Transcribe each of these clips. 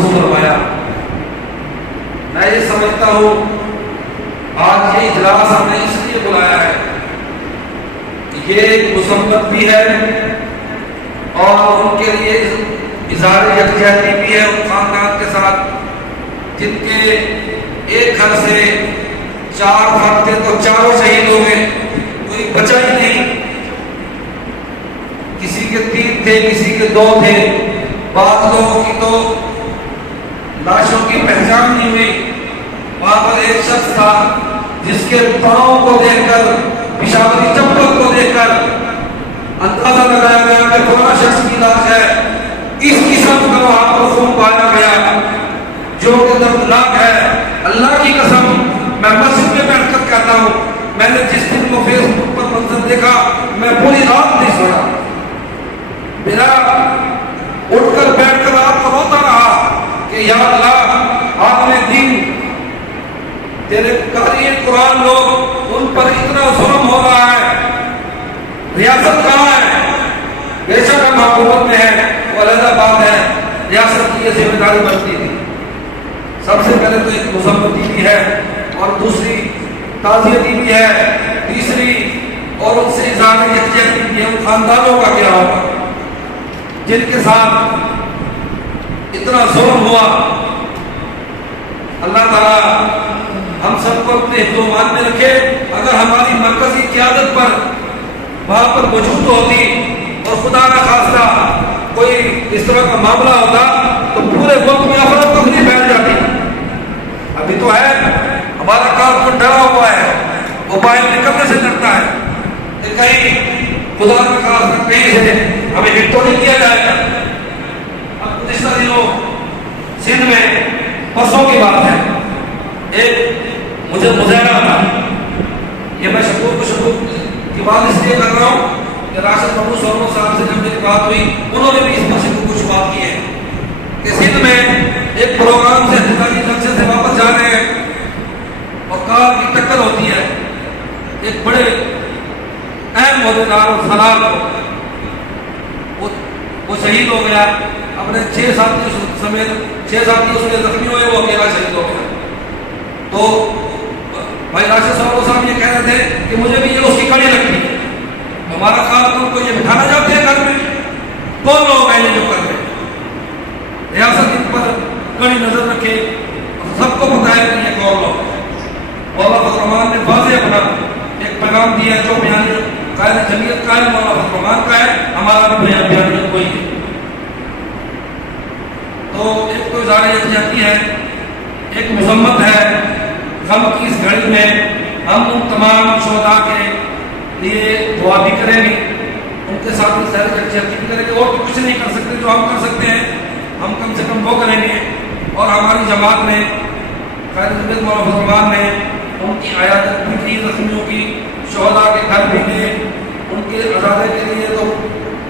محفوظ فرمایا۔ میں یہ سمجھتا ہوں آج یہ اجلاس ہم نے اس لیے بلایا ہے کہ یہ ایک مصیبت بھی ہے اور ان کے لیے اظہار یکجہتی بھی ہے ان خاندان کے ساتھ جن کے ایک گھر سے 4 فرد تھے تو چاروں شہید ہو گئے، کوئی بچا ہی نہیں۔ کسی کے 3 تھے، کسی کے 2 تھے، بعض لوگوں کی تو لاشوں کی پہچان نہیں ہوئی۔ وہاں پر ایک شخص تھا جس کے پاؤں کو دیکھ کر، پشاوری چپل کو دیکھ کر اندازہ لگایا گیا کہ فلاں شخص کی لاش ہے۔ اس قسم کا وہاں پر خون پایا گیا جو کہ دردناک ہے۔ اللہ کی قسم میں مسجد میں بیٹھ کر کہتا ہوں، میں نے جس دن کو فیس بک پر منظر دیکھا میں پوری رات نہیں سویا۔ میرا اٹھ کر بیٹھ کر رات کو روتا رہا کہ یا اللہ عالم دین تیرے قاری قرآن لوگ ان پر اتنا ظلم ہو رہا ہے، ریاست کہاں ہے؟ بے شک ہم حکومت میں ہے، وہ علیحدہ بات ہے، ریاست کی یہ ذمہ داری بنتی تھی۔ سب سے پہلے تو ایک مذمتی بھی ہے اور دوسری تعزیتی بھی ہے، تیسری اور ان سے اظہار یکجہتی بھی ہے۔ ان خاندانوں کا کیا ہوگا جن کے ساتھ اتنا ظلم ہوا؟ اللہ تعالیٰ ہم سب کو اپنے اہتمام میں رکھے۔ اگر ہماری مرکزی قیادت پر وہاں پر موجود ہوتی اور خدا نہ خواستہ کوئی اس طرح کا معاملہ ہوتا تو پورے ملک میں افراتفری پھیل جاتی۔ ابھی تو ہے ہمارا کام تو ڈرا ہوا ہے، وہ باہر نکلنے سے ڈرتا ہے کہ کہیں خدا نہ خواستہ کہیں سے ہمیں ہٹ تو نہیں کیا جائے گا۔ اب گزشتہ دنوں سندھ میں پرسوں کی بات ہے، ایک مجھے مظاہرہ تھا، یہ میں شکور کی بات اس لیے کر رہا ہوں کہ راشد ببو سورمو صاحب سے جب میری بات ہوئی انہوں نے بھی اس پر شکور کچھ بات کی ہے کہ سندھ میں ایک پروگرام سے احتجاجی جلسے سے واپس جا رہے ہیں اور کار کی ٹکر ہوتی ہے ایک بڑے اہم عہدیدار اور فنار کو، وہ شہید ہو گیا، اپنے 6 ساتھی سمیت 6 ساتھی اس میں زخمی ہوئے، وہ اکیلا شہید ہو گیا۔ تو بھائی راشد صاحب یہ کہہ رہے تھے کہ مجھے بھی یہ اس کی کڑی لگتی ہے، ہمارا کارکن کو یہ بٹھانا چاہتے ہیں گھر میں، کون لوگ ہیں یہ جو کر رہے ہیں؟ ریاست ان پر کڑی نظر رکھے، سب کو پتہ ہے کہ یہ کون لوگ ہیں۔ مولانا فضل الرحمان نے واضح اپنا ایک پیغام دیا جو بیان قائد جمعیت کا ہے، مولانا فضل الرحمان کا ہے، ہمارا بھی بیانیت کوئی ہے۔ تو ایک تو اظہار یکجہتی ہے، ایک مذمت ہے۔ غم کی اس گھڑی میں ہم ان تمام شہداء کے لیے دعا بھی کریں گے، ان کے ساتھ اظہار یکجہتی بھی کریں گے، اور تو کچھ نہیں کر سکتے، جو ہم کر سکتے ہیں ہم کم سے کم وہ کریں گے۔ اور ہماری جماعت نے قائد جمعیت مولانا فضل الرحمان نے ان کی عیادت بھی کی، زخمیوں کی، شہداء کے گھر بھی گئے، ان کے عزادے کے لیے تو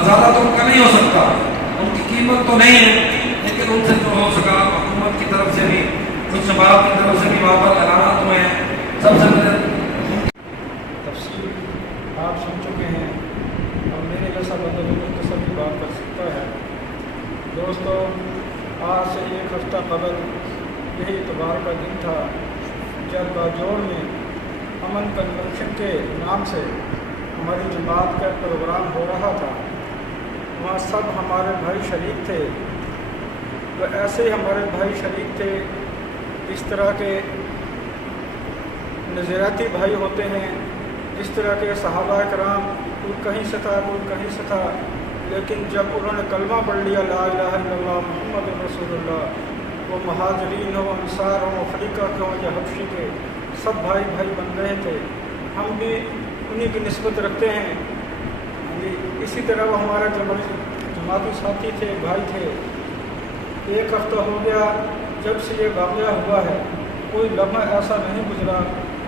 عزادہ تو ان کا نہیں ہو سکتا، ان کی قیمت تو نہیں ہے، لیکن ان سے جو ہو سکا حکومت کی طرف سے بھی، کچھ شباب کی طرف سے بھی وہاں پر اعلانات ہوئے ہیں۔ سب سے پہلے تفصیل آپ سن چکے ہیں اور میرے جیسا بندہ بھی مختصر بھی بات کر سکتا ہے۔ دوستو، آج سے 1 ہفتہ قبل یہی اتوار کا دن تھا جب باجوڑ میں امن کنونشن کے نام سے ہماری جماعت کا پروگرام ہو رہا تھا۔ وہاں سب ہمارے بھائی شریک تھے، وہ ایسے ہی ہمارے بھائی شریک تھے اس طرح کے نظریاتی بھائی ہوتے ہیں، اس طرح کے صحابہ کرام، کوئی کہیں سے تھا کوئی کہیں سے تھا، لیکن جب انہوں نے کلمہ پڑھ لیا لا الہ الا اللہ محمد رسول اللہ، وہ مہاجرین ہوں، انصار ہوں، افریقہ کے ہوں یا حبشی کے، سب بھائی بھائی بن رہے تھے۔ ہم بھی انہی کی نسبت رکھتے ہیں، اسی طرح وہ ہمارے جماعتی ساتھی تھے، بھائی تھے۔ 1 ہفتہ ہو گیا جب سے یہ واقعہ ہوا ہے، کوئی لمحہ ایسا نہیں گزرا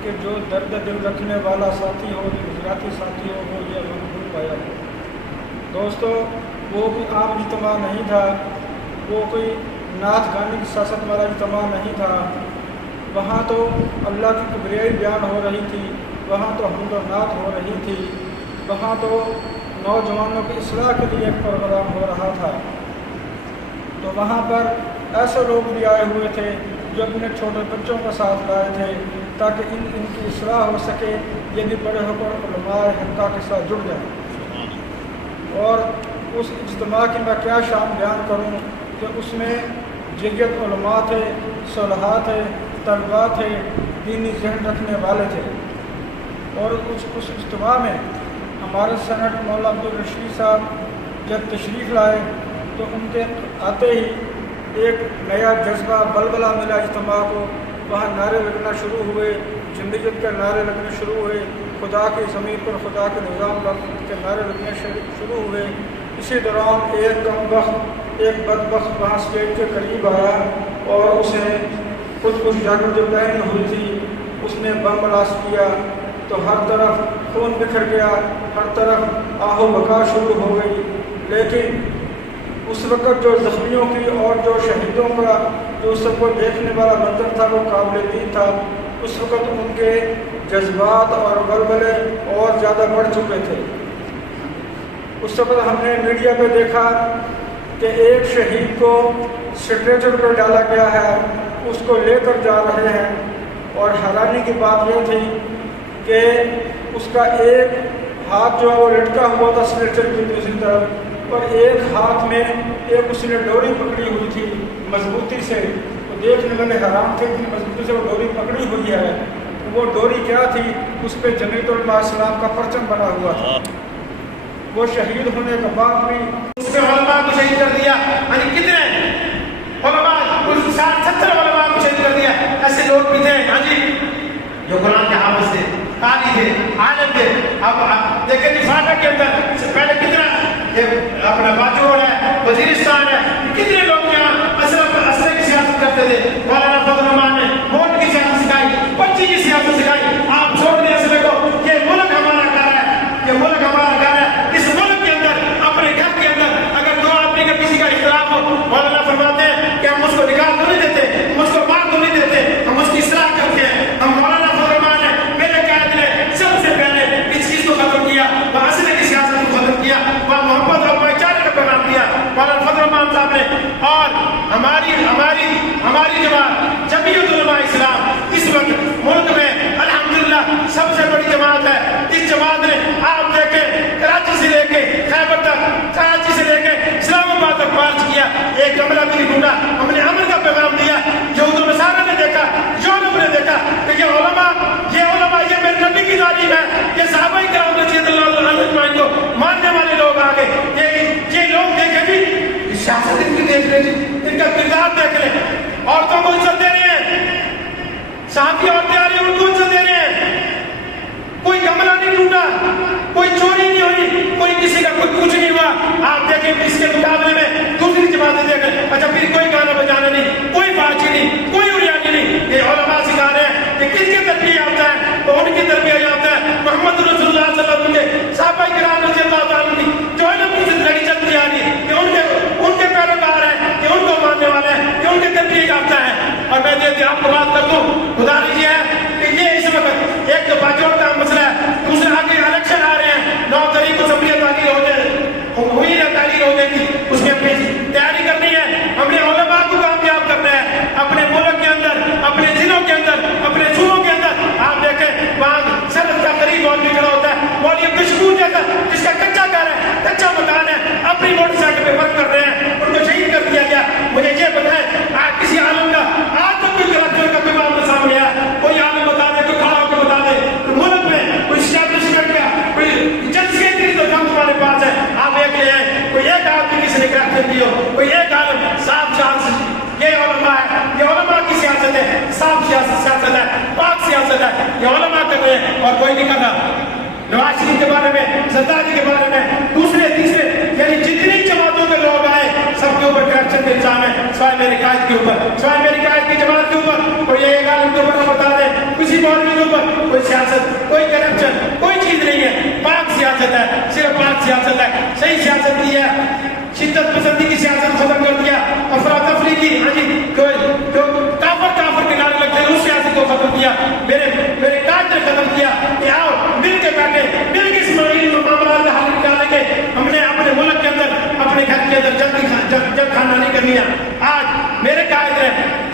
کہ جو درد دل رکھنے والا ساتھی ہو، جو گجراتی ساتھی ہو، وہ یہ غم بھول پایا ہو۔ دوستو، وہ کوئی عام اجتماع نہیں تھا، وہ کوئی نعت گانے کی سیاست والا اجتماع نہیں تھا۔ وہاں تو اللہ کی کبریائی بیان ہو رہی تھی، وہاں تو حمد و نعت ہو رہی تھی، وہاں تو نوجوانوں کی اصلاح کے لیے ایک پروگرام ہو رہا تھا۔ تو وہاں پر ایسے لوگ بھی آئے ہوئے تھے جو اپنے چھوٹے بچوں کا ساتھ لائے تھے تاکہ ان کی اصلاح ہو سکے، یہ بھی بڑے ہو کر علماء حقہ کے ساتھ جڑ جائیں۔ اور اس اجتماع کی میں کیا شان بیان کروں کہ اس میں جگت علماء تھے، صلحاء تھے، طلباء تھے، دینی ذہن رکھنے والے تھے۔ اور اس اجتماع میں ہمارے سینٹ مولانا عبدالرشید صاحب جب تشریف لائے تو ان کے آتے ہی ایک نیا جذبہ بلبلہ ملا اجتماع کو۔ وہاں نعرے لگنا شروع ہوئے، جمہوریت کے نعرے لگنے شروع ہوئے، خدا کی زمین پر خدا کے نظام کے نعرے لگنے شروع ہوئے۔ اسی دوران ایک کم بخت، ایک بدبخت وہاں اسٹیج کے قریب آیا اور اسے کچھ جاکٹ جو پہنی ہوئی تھی اس نے بم بلاسٹ کیا تو ہر طرف خون بکھر گیا، ہر طرف آہ و بکا شروع ہو گئی۔ لیکن اس وقت جو زخمیوں کی اور جو شہیدوں کا جو سب کو دیکھنے والا منظر تھا وہ قابل دید تھا۔ اس وقت ان کے جذبات اور بلبلے اور زیادہ بڑھ چکے تھے۔ اس وقت ہم نے میڈیا پہ دیکھا کہ ایک شہید کو اسٹریچر پر ڈالا گیا ہے، اس کو لے کر جا رہے ہیں، اور حیرانی کی بات یہ تھی کہ اس کا ایک ہاتھ جو ہے وہ لٹکا ہوا تھا اسٹریچر کی دوسری طرف، اور ایک ہاتھ میں ایک اس نے ڈوری پکڑی ہوئی تھی مضبوطی سے۔ تو دیکھنے والے حیران تھے کہ مضبوطی سے وہ ڈوری پکڑی ہوئی ہے، وہ ڈوری کیا تھی؟ اس پہ جمعیت علماء اسلام کا پرچم بنا ہوا تھا۔ وہ شہید ہونے کے بعد بھی اس نے علماء کو شہید کر دیا۔ یعنی کتنے علماء، 60-70 علماء کو شہید کر دیا۔ ایسے لوگ بھی تھے ہاں جی جو قرآن کے حافظ تھے، قاری تھے، عالم تھے۔ اب دیکھیں جی فاٹک کے اندر سے پہلے کتنا اپنا باجوڑ ہے، وزیرستان ہے، کتنے لوگ یہاں اسلحے کی سیاست کرتے تھے۔ مولانا فضل الرحمان نے ووٹ کی سیاست سکھائی، پرچی کی سیاست سکھائی۔ آپ چھوڑ دیں اسلحے کو، یہ ملک ہمارا گھر ہے، یہ ملک ہمارا گھر ہے۔ اس ملک کے اندر، اپنے گھر کے اندر اگر دو آدمی کا کسی کا اختلاف ہو، مولانا فرماتے ہیں کہ ہم اس کو نکال تو نہیں دیتے، ہم اس کو مار تو نہیں دیتے، ہم اس کی اصلاح کرتے ہیں۔ ہم مولانا فضل الرحمان نے میرے قائد نے سب سے پہلے اس چیز کو ختم کیا، وہ اسلحے کی سیاست کو ختم کیا، وہ محبت اور بھائی چارے کا پیغام دیا مولانا فضل الرحمان صاحب نے۔ اور ہماری جماعت جمعیت علماء اسلام اس وقت ملک میں الحمدللہ سب سے بڑی جماعت ہے۔ اس جماعت نے آپ دیکھیں کراچی سے لے کے خیبر تک، کراچی سے لے کے اسلام آباد تک مارچ کیا، ایک عملہ بھی نہیں ڈھونڈا۔ ہم نے امن کا پیغام دیا۔ یہود و نصارہ نے دیکھا، یورپ نے دیکھا کہ یہ علماء یہ میرے نبی کی تعلیم ہے، یہ صحابہ کرام رضی اللہ عنہم اجمعین کو ماننے والے لوگ آ گئے۔ یہ لوگ دیکھیں جی، سیاست ان کی دیکھ لیں جی، ان کا کردار دیکھ لیں۔ عورتوں کو عزت دے رہے ہیں، صحابی عورتیں آ رہی ہیں ان کو عزت دے رہے ہیں۔ کوئی گملہ نہیں ڈھونڈا، کوئی چوری نہیں ہوئی، کوئی کسی کا کچھ نہیں ہوا۔ آپ دیکھیں اس کے مقابلے میں دوسری جماعتیں دیکھیں، اچھا پھر کوئی گانا بجانا نہیں، کوئی بازی نہیں، کوئی اریانی نہیں۔ یہ علماء سکھا رہے ہیں کہ کس کے تربیت یافتہ ہے، تو ان کی تربیت یافتہ ہے محمد رسول اللہ صلی اللہ علیہ وسلم کے صحابہ کرام رضی اللہ تعالیٰ کی جو علم کی زندگی چلتی آ رہی ہے، کہ ان کے پیروکار ہیں، کہ ان کو ماننے والے ہیں، کہ ان کے تربیت یافتہ ہیں۔ اور میں آپ کو بات کر دوں، گزارش یہ ہے کہ یہ اس وقت ایک تو باجوڑ کا مسئلہ ہے، دوسرے آگے الیکشن آ رہے ہیں، 9 تاریخ کو اسمبلی تعلیم ہو جائے ہوئی ہے، تعلیم ہو گئی تھی، اس میں اپنی تیاری کرنی ہے۔ ہم نے علماء کو کامیاب کرنا ہے اپنے ملک کے اندر، اپنے ضلعوں کے اندر، اپنے صوبوں کے اندر۔ آپ دیکھیں وہاں سرحد کا قریب مولوی کھڑا ہوتا ہے، مولوی عبدالشکور جیسا جس کا کچا گھر ہے، کچا مکان ہے، اپنی موٹر سائیکل پہ ورک کر رہے ہیں، ان کو شہید کر دیا گیا۔ مجھے یہ بتائیں آپ کسی عالم کا آج تک کوئی کراچی کا کوئی معاملہ سامنے آیا، کوئی عالم بتا دے، کوئی کھڑا ہو کے بتا دے ملک میں کوئی اسٹیبلشمنٹ کا کوئی جنسیتی تو کم تمہارے پاس ہے، آپ ایک لے آئے، کوئی ایک آدمی کسی نے گرفت دی ہو، کوئی ایک عالم صاف شاخ۔ یہ علماء ہے، یہ علماء کی سیاست ہے، صاف سیاست ہے، پاک سیاست ہے، یہ علماء کر رہے ہیں اور کوئی نہیں کر رہا۔ نواز شریف کے بارے میں، زرداری کے بارے میں، دوسرے تیسرے یعنی جتنی جماعتوں کے لوگ آئے سب کے اوپر کرپشن کا الزام ہے، سوائے میری قائد کے اوپر، سوائے میری قائد کی جماعت کے اوپر۔ کوئی ایک عالم کے اوپر نہ بتا دے، کسی مولوی کے اوپر کوئی سیاست، کوئی کرپشن، کوئی چیز نہیں ہے، پاک سیاست ہے، صرف پاک سیاست ہے۔ صحیح سیاست کی ہے، شدت پسندی کی سیاست ختم کر دیا، افراتفری کی ہاں جی جو کافر کے نعرے لگتے ہیں اس سیاست کو ختم کیا، میرے قائد نے ختم کیا کہ آؤ مل کے بیٹھے، مل کے اس معاملات کا حل نکالیں گے۔ ہم نے اپنے ملک کے اندر، اپنے گھر کے اندر جب کھانا نہیں کرنی ہے۔ آج میرے